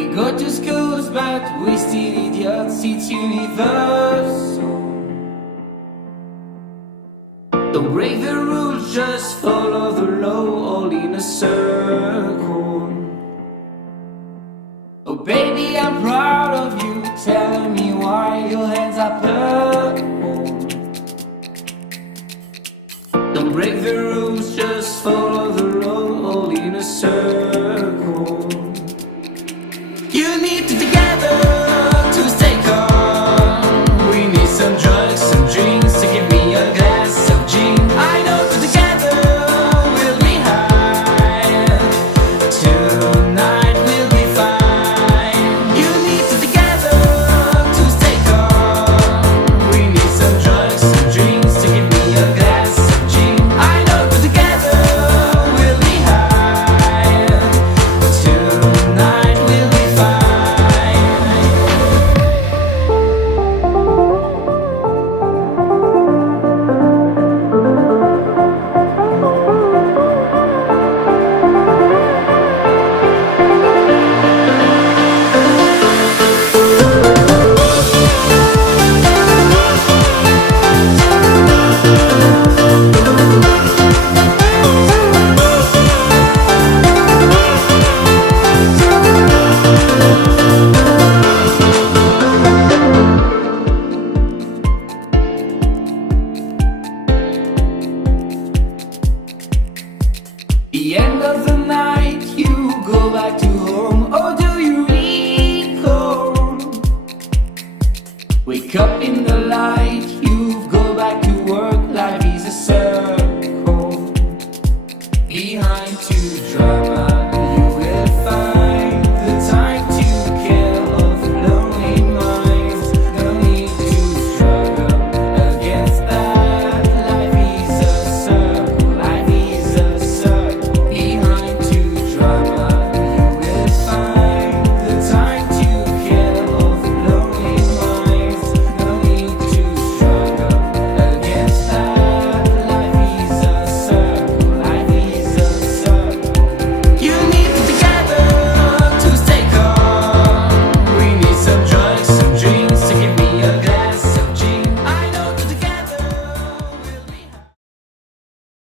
We go to schools, but we still idiots, it's universal. Don't break the rules, just follow the law, all in a circle. Oh baby, I'm proud of you, telling me why your hands are purple. Don't break the rules.